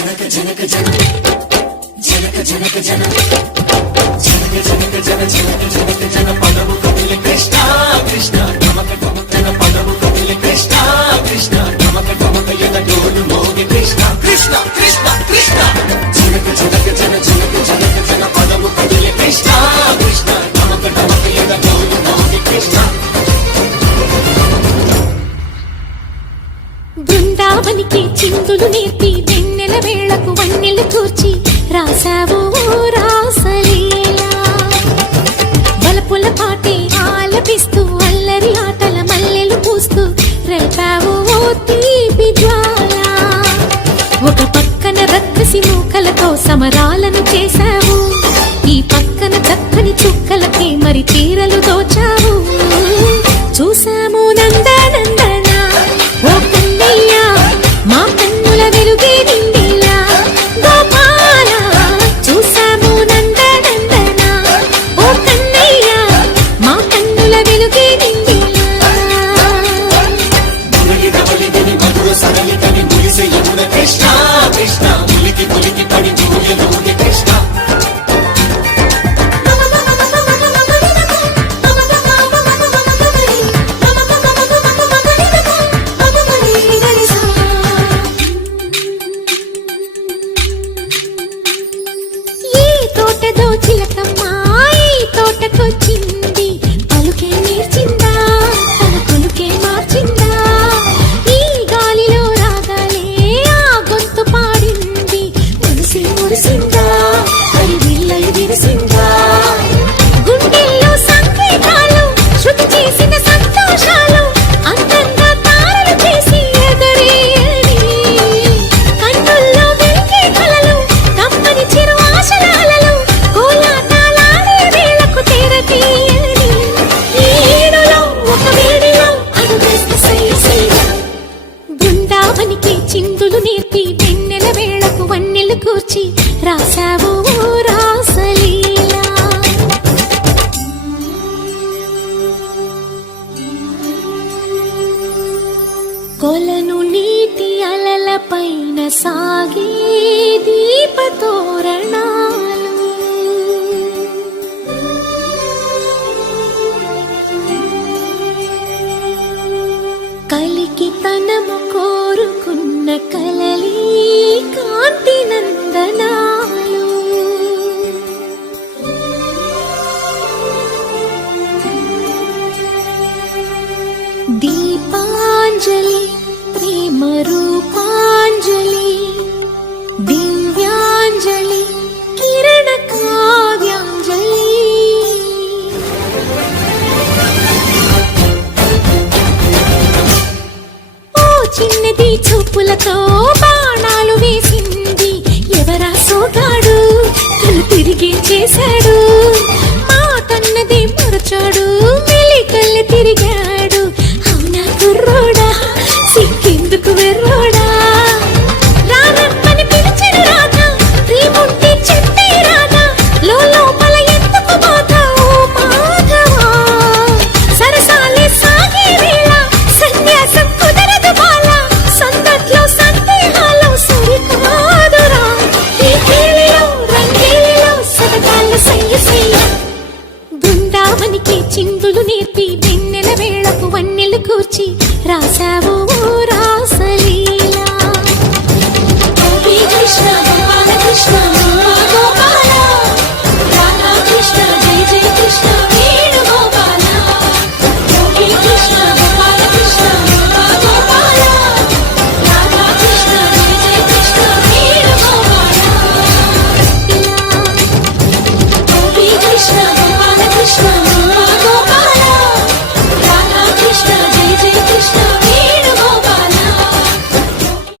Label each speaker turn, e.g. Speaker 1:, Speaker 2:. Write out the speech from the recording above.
Speaker 1: జనక జనక జన జనక జనక జన జనక జనక జన జనక జనక జన పదవు కదిలి కృష్ణ కృష్ణ నమక నమక జన పదవు కదిలి కృష్ణ కృష్ణ నమక నమక ఎద డోలు మోగి కృష్ణ కృష్ణ కృష్ణ కృష్ణ. జనక జనక జన జనక జనక జన పదవు కదిలి కృష్ణ కృష్ణ నమక నమక ఎద డోలు మోగి కృష్ణ.
Speaker 2: బృందావనికి చిందులు నేర్పి వేళకు వన్నెలు కూర్చి రాసావు రాసా. చిలకమ్మ కొలను నీతి అలల పైన సాగే దీపతోరణాలు. కలికి తనము కోరుకున్న కలలి కాంతి నందనా. చూపులతో బాణాలు వేసింది. ఎవరా సోగాడు తను తిరిగి చేశాడు. మా తన్నది మరచాడు. రాశావు.